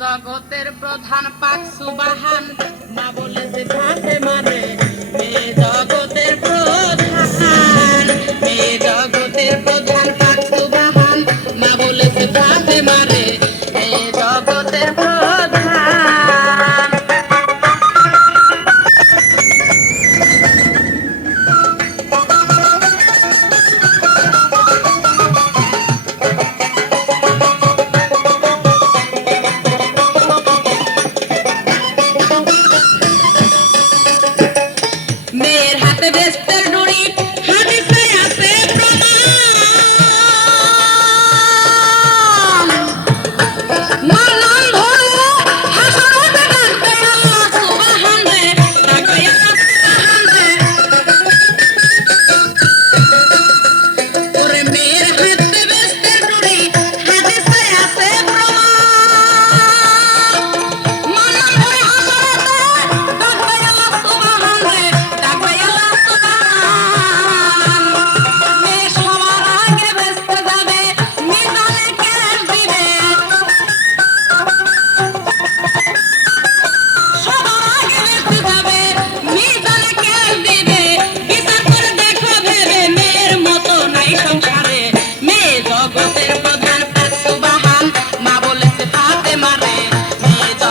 জগতের প্রধান পাক সুবাহান, মা বলেছে ভাতে মারে মে জগতের প্রধান মে জগতের প্রধান পাক সুবাহান, মা বলেছে ভাতে মারে।